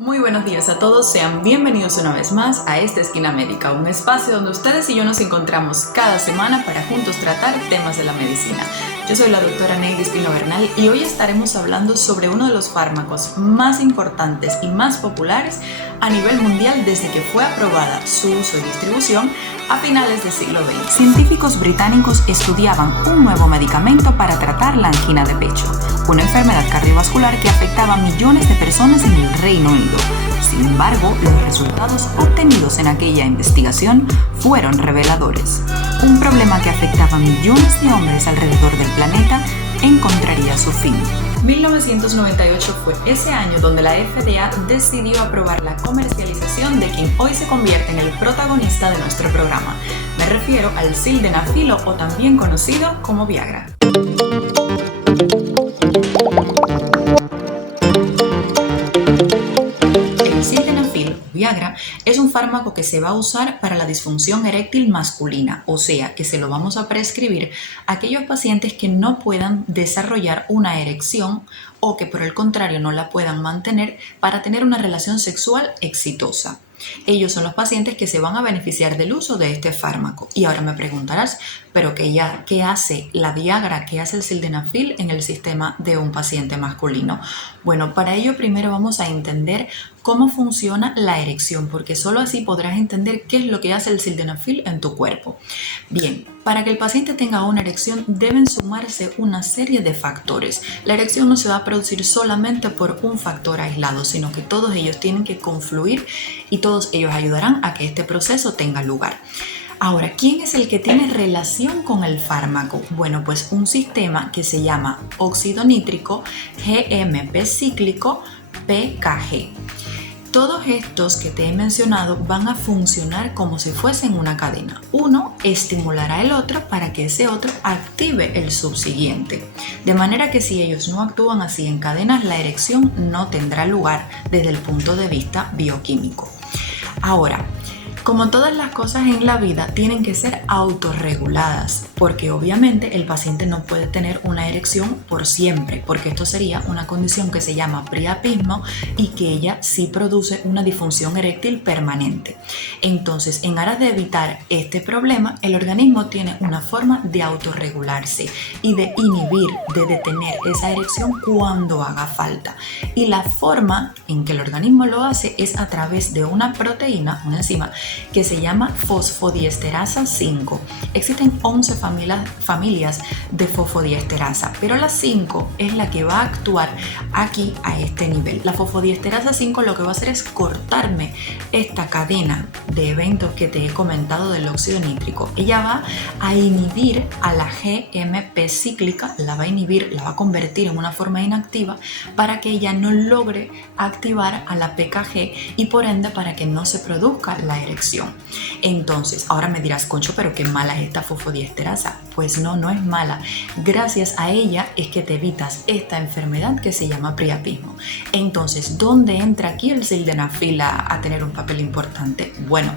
Muy buenos días a todos, sean bienvenidos una vez más a esta Esquina Médica, un espacio donde ustedes y yo nos encontramos cada semana para juntos tratar temas de la medicina. Yo soy la doctora Neidi Espino Bernal y hoy estaremos hablando sobre uno de los fármacos más importantes y más populares a nivel mundial desde que fue aprobada su uso y distribución a finales del siglo XX. Científicos británicos estudiaban un nuevo medicamento para tratar la angina de pecho, una enfermedad cardiovascular que afectaba a millones de personas en el Reino Unido. Sin embargo, los resultados obtenidos en aquella investigación fueron reveladores. Un problema que afectaba a millones de hombres alrededor del planeta encontraría su fin. 1998 fue ese año donde la FDA decidió aprobar la comercialización de quien hoy se convierte en el protagonista de nuestro programa. Me refiero al sildenafil o también conocido como Viagra. Viagra es un fármaco que se va a usar para la disfunción eréctil masculina, o sea, que se lo vamos a prescribir a aquellos pacientes que no puedan desarrollar una erección o que por el contrario no la puedan mantener para tener una relación sexual exitosa. Ellos son los pacientes que se van a beneficiar del uso de este fármaco. Y ahora me preguntarás, ¿pero qué hace la Viagra, qué hace el sildenafil en el sistema de un paciente masculino? Bueno, para ello primero vamos a entender cómo funciona la erección, porque solo así podrás entender qué es lo que hace el sildenafil en tu cuerpo. Bien, para que el paciente tenga una erección deben sumarse una serie de factores. La erección no se va a producir solamente por un factor aislado, sino que todos ellos tienen que confluir y todos ellos ayudarán a que este proceso tenga lugar. Ahora, ¿quién es el que tiene relación con el fármaco? Bueno, pues un sistema que se llama óxido nítrico, GMP cíclico, PKG. Todos estos que te he mencionado van a funcionar como si fuesen una cadena. Uno estimulará al otro para que ese otro active el subsiguiente. De manera que si ellos no actúan así en cadenas, la erección no tendrá lugar desde el punto de vista bioquímico. Ahora, como todas las cosas en la vida, tienen que ser autorreguladas, porque obviamente el paciente no puede tener una erección por siempre, porque esto sería una condición que se llama priapismo y que ella sí produce una disfunción eréctil permanente. Entonces, en aras de evitar este problema, el organismo tiene una forma de autorregularse y de inhibir, de detener esa erección cuando haga falta. Y la forma en que el organismo lo hace es a través de una proteína, una enzima, que se llama fosfodiesterasa 5. Existen 11 familias de fosfodiesterasa, pero la 5 es la que va a actuar aquí a este nivel. La fosfodiesterasa 5 lo que va a hacer es cortarme esta cadena de eventos que te he comentado del óxido nítrico. Ella va a inhibir a la GMP cíclica, la va a convertir en una forma inactiva para que ella no logre activar a la PKG y por ende para que no se produzca la erección. Entonces, ahora me dirás, Concho, pero qué mala es esta fosfodiesterasa. Pues no es mala. Gracias a ella es que te evitas esta enfermedad que se llama priapismo. Entonces, ¿dónde entra aquí el sildenafil a tener un papel importante? Bueno,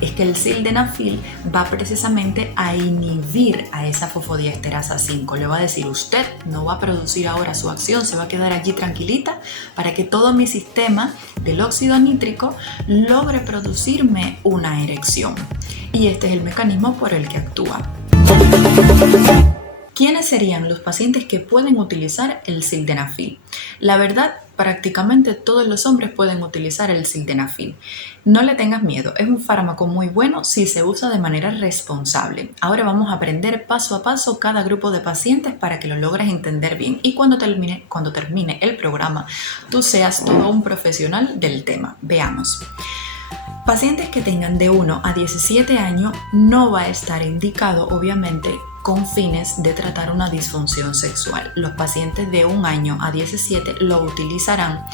es que el sildenafil va precisamente a inhibir a esa fosfodiesterasa 5. Le va a decir, usted no va a producir ahora su acción, se va a quedar allí tranquilita para que todo mi sistema del óxido nítrico logre producirme una erección. Y este es el mecanismo por el que actúa. ¿Quiénes serían los pacientes que pueden utilizar el sildenafil? La verdad, prácticamente todos los hombres pueden utilizar el sildenafil. No le tengas miedo, es un fármaco muy bueno si se usa de manera responsable. Ahora vamos a aprender paso a paso cada grupo de pacientes para que lo logres entender bien y cuando termine el programa tú seas todo un profesional del tema. Veamos. Pacientes que tengan de 1 a 17 años no va a estar indicado, obviamente, con fines de tratar una disfunción sexual. Los pacientes de 1 año a 17 lo utilizarán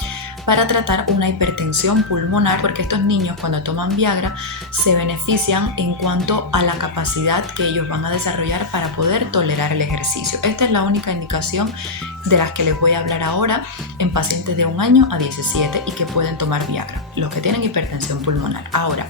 para tratar una hipertensión pulmonar, porque estos niños cuando toman Viagra se benefician en cuanto a la capacidad que ellos van a desarrollar para poder tolerar el ejercicio. Esta es la única indicación de las que les voy a hablar ahora en pacientes de 1 año a 17 y que pueden tomar Viagra, los que tienen hipertensión pulmonar. Ahora,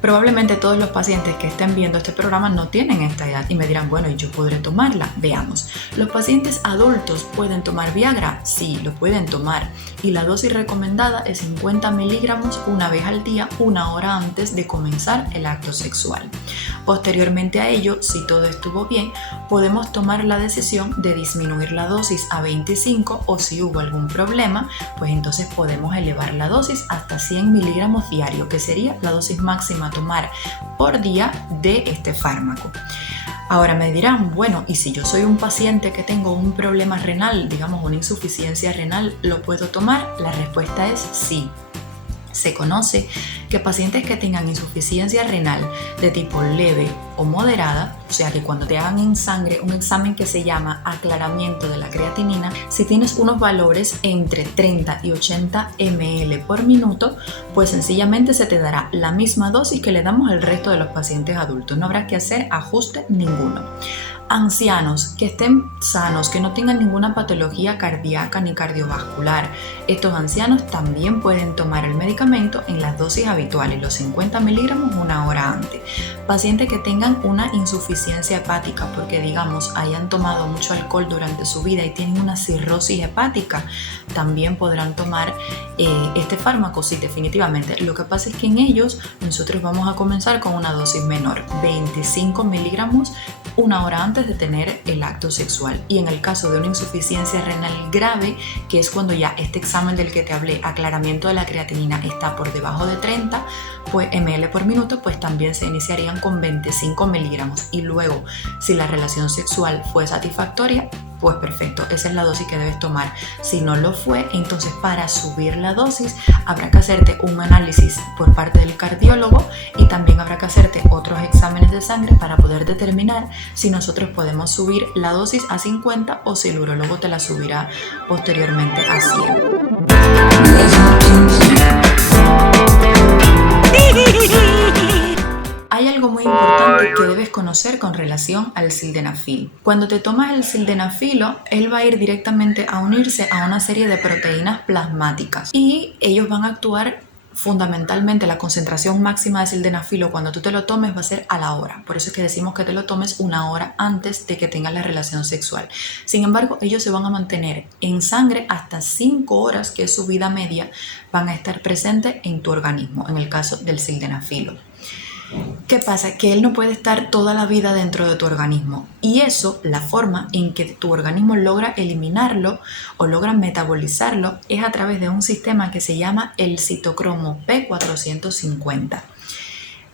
Probablemente todos los pacientes que estén viendo este programa no tienen esta edad y me dirán, bueno, ¿y yo podré tomarla? Veamos. ¿Los pacientes adultos pueden tomar Viagra? Sí, lo pueden tomar. Y la dosis recomendada es 50 miligramos una vez al día, 1 hora antes de comenzar el acto sexual. Posteriormente a ello, si todo estuvo bien, podemos tomar la decisión de disminuir la dosis a 25 o si hubo algún problema, pues entonces podemos elevar la dosis hasta 100 miligramos diario, que sería la dosis máxima a tomar por día de este fármaco. Ahora me dirán, bueno, ¿y si yo soy un paciente que tengo un problema renal, digamos una insuficiencia renal, lo puedo tomar? La respuesta es sí. Se conoce que pacientes que tengan insuficiencia renal de tipo leve o moderada, o sea que cuando te hagan en sangre un examen que se llama aclaramiento de la creatinina, si tienes unos valores entre 30 y 80 ml por minuto, pues sencillamente se te dará la misma dosis que le damos al resto de los pacientes adultos. No habrá que hacer ajuste ninguno. Ancianos que estén sanos, que no tengan ninguna patología cardíaca ni cardiovascular, estos ancianos también pueden tomar el medicamento en las dosis habituales, los 50 miligramos 1 hora antes. Pacientes que tengan una insuficiencia hepática, porque digamos hayan tomado mucho alcohol durante su vida y tienen una cirrosis hepática, también podrán tomar este fármaco, sí, definitivamente. Lo que pasa es que en ellos nosotros vamos a comenzar con una dosis menor, 25 miligramos 1 hora antes de tener el acto sexual. Y en el caso de una insuficiencia renal grave, que es cuando ya este examen del que te hablé, aclaramiento de la creatinina, está por debajo de 30 ml por minuto, pues también se iniciarían con 25 miligramos. Y luego, si la relación sexual fue satisfactoria, pues perfecto, esa es la dosis que debes tomar. Si no lo fue, entonces para subir la dosis habrá que hacerte un análisis por parte del cardiólogo y también habrá que hacerte otros exámenes de sangre para poder determinar si nosotros podemos subir la dosis a 50 o si el urólogo te la subirá posteriormente a 100. Hay algo muy importante que debes conocer con relación al sildenafil. Cuando te tomas el sildenafilo, él va a ir directamente a unirse a una serie de proteínas plasmáticas y ellos van a actuar fundamentalmente. La concentración máxima de sildenafilo cuando tú te lo tomes va a ser a la hora. Por eso es que decimos que te lo tomes 1 hora antes de que tengas la relación sexual. Sin embargo, ellos se van a mantener en sangre hasta 5 horas, que es su vida media, van a estar presentes en tu organismo, en el caso del sildenafilo. ¿Qué pasa? Que él no puede estar toda la vida dentro de tu organismo y eso, la forma en que tu organismo logra eliminarlo o logra metabolizarlo es a través de un sistema que se llama el citocromo P450.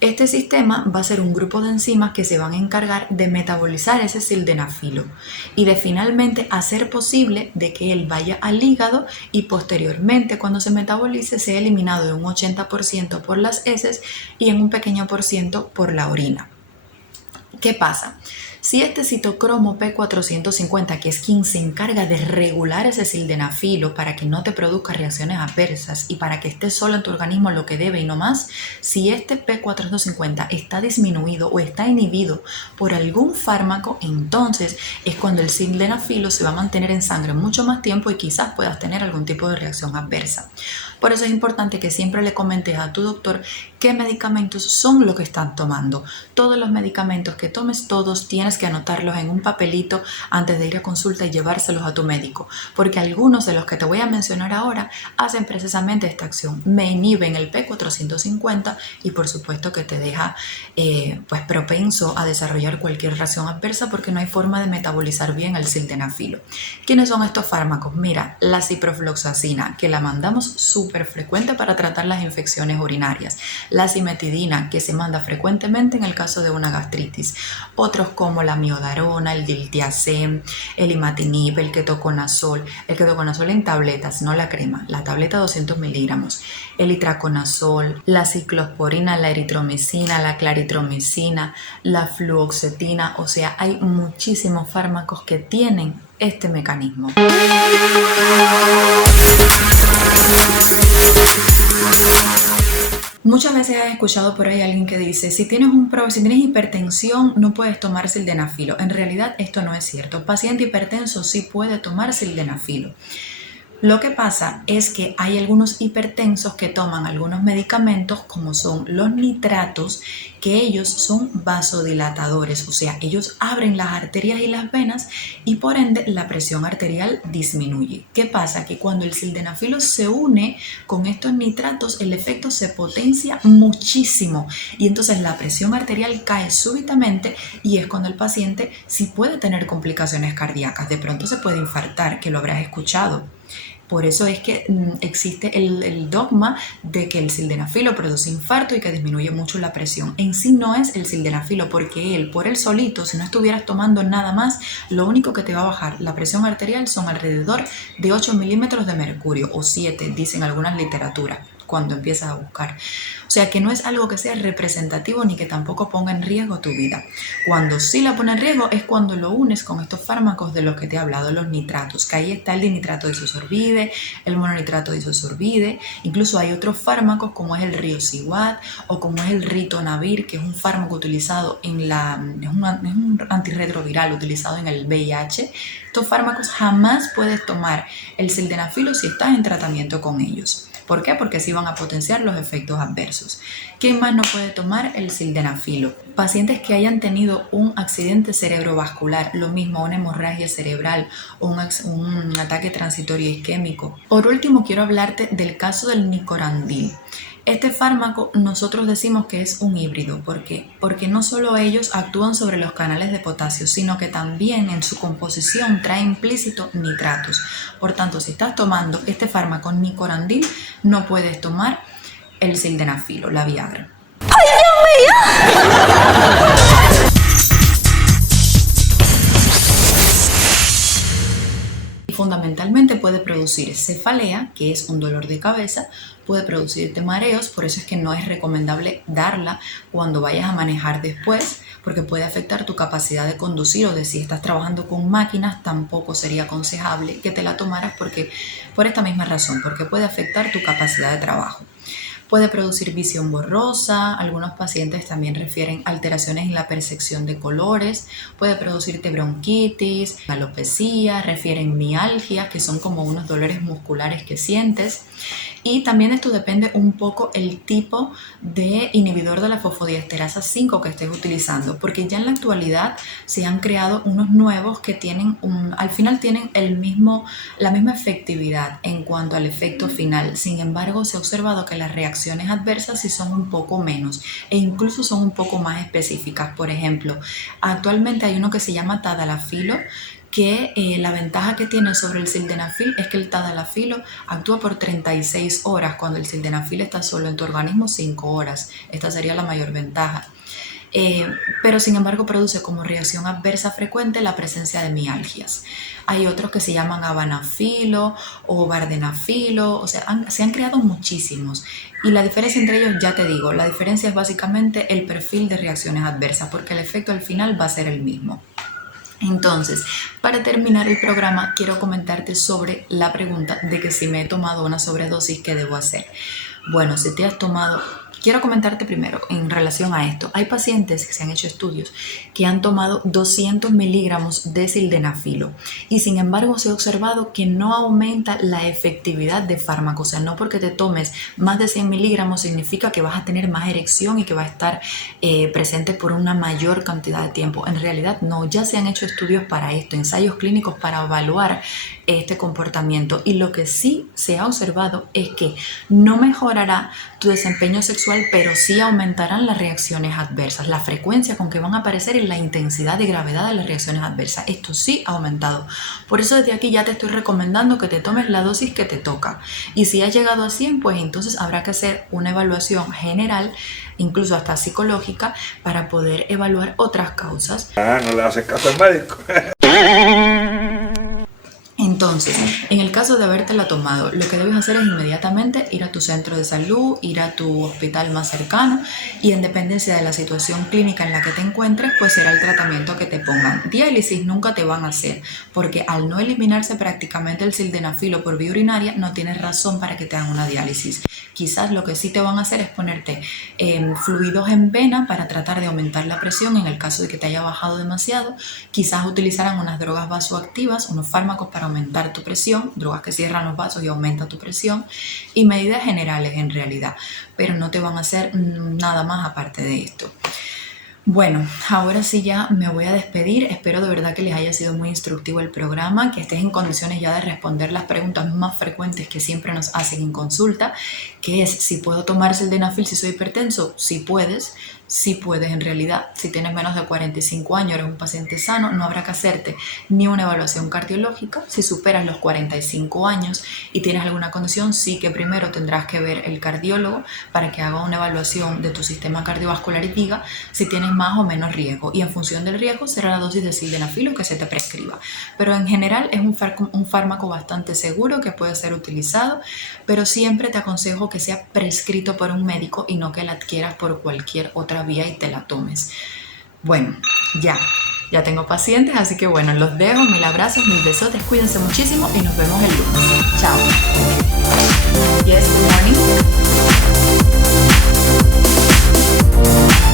Este sistema va a ser un grupo de enzimas que se van a encargar de metabolizar ese sildenafilo y de finalmente hacer posible de que él vaya al hígado y posteriormente cuando se metabolice sea eliminado de un 80% por las heces y en un pequeño por ciento por la orina. ¿Qué pasa? Si este citocromo P450, que es quien se encarga de regular ese sildenafilo para que no te produzca reacciones adversas y para que esté solo en tu organismo lo que debe y no más, si este P450 está disminuido o está inhibido por algún fármaco, entonces es cuando el sildenafilo se va a mantener en sangre mucho más tiempo y quizás puedas tener algún tipo de reacción adversa. Por eso es importante que siempre le comentes a tu doctor qué medicamentos son los que están tomando. Todos los medicamentos que tomes, todos tienes que anotarlos en un papelito antes de ir a consulta y llevárselos a tu médico, porque algunos de los que te voy a mencionar ahora hacen precisamente esta acción. Me inhiben el P450 y por supuesto que te deja pues propenso a desarrollar cualquier reacción adversa porque no hay forma de metabolizar bien el sildenafilo. ¿Quiénes son estos fármacos? Mira, la ciprofloxacina, que la mandamos súper frecuente para tratar las infecciones urinarias. La cimetidina, que se manda frecuentemente en el caso de una gastritis. Otros como la miodarona, el diltiazem, el imatinib, el ketoconazol en tabletas, no la crema, la tableta 200 miligramos, el itraconazol, la ciclosporina, la eritromicina, la claritromicina, la fluoxetina, o sea, hay muchísimos fármacos que tienen este mecanismo. Muchas veces has escuchado por ahí a alguien que dice, si tienes hipertensión no puedes tomar sildenafilo. En realidad esto no es cierto. Paciente hipertenso sí puede tomar sildenafilo. Lo que pasa es que hay algunos hipertensos que toman algunos medicamentos como son los nitratos, que ellos son vasodilatadores, o sea, ellos abren las arterias y las venas y por ende la presión arterial disminuye. ¿Qué pasa? Que cuando el sildenafilo se une con estos nitratos, el efecto se potencia muchísimo y entonces la presión arterial cae súbitamente y es cuando el paciente sí puede tener complicaciones cardíacas. De pronto se puede infartar, que lo habrás escuchado. Por eso es que existe el dogma de que el sildenafilo produce infarto y que disminuye mucho la presión. En sí no es el sildenafilo, porque él, por él solito, si no estuvieras tomando nada más, lo único que te va a bajar la presión arterial son alrededor de 8 milímetros de mercurio, o 7, dicen algunas literaturas, cuando empiezas a buscar. O sea que no es algo que sea representativo ni que tampoco ponga en riesgo tu vida. Cuando sí la pone en riesgo es cuando lo unes con estos fármacos de los que te he hablado, los nitratos, que ahí está el dinitrato de isosorbide, el mononitrato de isosorbide, incluso hay otros fármacos como es el riociguat o como es el ritonavir, que es un fármaco utilizado es un antirretroviral utilizado en el VIH. Estos fármacos jamás puedes tomar el sildenafilo si estás en tratamiento con ellos. ¿Por qué? Porque sí van a potenciar los efectos adversos. ¿Quién más no puede tomar el sildenafilo? Pacientes que hayan tenido un accidente cerebrovascular, lo mismo una hemorragia cerebral o un ataque transitorio isquémico. Por último, quiero hablarte del caso del nicorandil. Este fármaco nosotros decimos que es un híbrido. ¿Por qué? Porque no solo ellos actúan sobre los canales de potasio, sino que también en su composición trae implícito nitratos. Por tanto, si estás tomando este fármaco nicorandil, no puedes tomar el sildenafilo, la Viagra. ¡Ay, Dios mío! Fundamentalmente puede producir cefalea, que es un dolor de cabeza, puede producirte mareos, por eso es que no es recomendable darla cuando vayas a manejar después, porque puede afectar tu capacidad de conducir, o de si estás trabajando con máquinas, tampoco sería aconsejable que te la tomaras por esta misma razón, porque puede afectar tu capacidad de trabajo. Puede producir visión borrosa, algunos pacientes también refieren alteraciones en la percepción de colores, puede producirte bronquitis, alopecia, refieren mialgias, que son como unos dolores musculares que sientes. Y también esto depende un poco el tipo de inhibidor de la fosfodiesterasa 5 que estés utilizando, porque ya en la actualidad se han creado unos nuevos que al final tienen la misma efectividad en cuanto al efecto final. Sin embargo, se ha observado que las reacciones adversas sí son un poco menos e incluso son un poco más específicas. Por ejemplo, actualmente hay uno que se llama tadalafilo, que la ventaja que tiene sobre el sildenafil es que el tadalafilo actúa por 36 horas, cuando el sildenafil está solo en tu organismo 5 horas. Esta sería la mayor ventaja. Pero sin embargo produce como reacción adversa frecuente la presencia de mialgias. Hay otros que se llaman avanafilo o vardenafilo, o sea, se han creado muchísimos. Y la diferencia entre ellos, ya te digo, la diferencia es básicamente el perfil de reacciones adversas, porque el efecto al final va a ser el mismo. Entonces, para terminar el programa, quiero comentarte sobre la pregunta de que si me he tomado una sobredosis, ¿qué debo hacer? Bueno, si te has tomado... Quiero comentarte primero en relación a esto. Hay pacientes que se han hecho estudios que han tomado 200 miligramos de sildenafilo y sin embargo se ha observado que no aumenta la efectividad de fármaco. O sea, no porque te tomes más de 100 miligramos significa que vas a tener más erección y que va a estar presente por una mayor cantidad de tiempo. En realidad no, ya se han hecho estudios para esto, ensayos clínicos para evaluar este comportamiento, y lo que sí se ha observado es que no mejorará tu desempeño sexual, pero sí aumentarán las reacciones adversas, la frecuencia con que van a aparecer y la intensidad y gravedad de las reacciones adversas. Esto sí ha aumentado. Por eso desde aquí ya te estoy recomendando que te tomes la dosis que te toca. Y si has llegado a 100, pues entonces habrá que hacer una evaluación general, incluso hasta psicológica, para poder evaluar otras causas. No le haces caso al médico. Entonces, en el caso de habértela tomado, lo que debes hacer es inmediatamente ir a tu centro de salud, ir a tu hospital más cercano, y en dependencia de la situación clínica en la que te encuentres, pues será el tratamiento que te pongan. Diálisis nunca te van a hacer, porque al no eliminarse prácticamente el sildenafilo por vía urinaria, no tienes razón para que te hagan una diálisis. Quizás lo que sí te van a hacer es ponerte fluidos en vena para tratar de aumentar la presión en el caso de que te haya bajado demasiado. Quizás utilizarán unas drogas vasoactivas, unos fármacos para aumentar estabilizar tu presión, drogas que cierran los vasos y aumentan tu presión, y medidas generales en realidad, pero no te van a hacer nada más aparte de esto. Bueno, ahora sí ya me voy a despedir. Espero de verdad que les haya sido muy instructivo el programa, que estés en condiciones ya de responder las preguntas más frecuentes que siempre nos hacen en consulta, que es si puedo tomar sildenafil si soy hipertenso. Si puedes, sí puedes en realidad. Si tienes menos de 45 años, eres un paciente sano, no habrá que hacerte ni una evaluación cardiológica. Si superas los 45 años y tienes alguna condición, sí que primero tendrás que ver el cardiólogo para que haga una evaluación de tu sistema cardiovascular y diga si tienes más o menos riesgo, y en función del riesgo será la dosis de sildenafil que se te prescriba. Pero en general es un fármaco bastante seguro que puede ser utilizado, pero siempre te aconsejo que sea prescrito por un médico y no que la adquieras por cualquier otra vía y te la tomes. Bueno, ya tengo pacientes, así que bueno, los dejo, mil abrazos, mil besotes, cuídense muchísimo y nos vemos el lunes. Chao. Yes, good morning.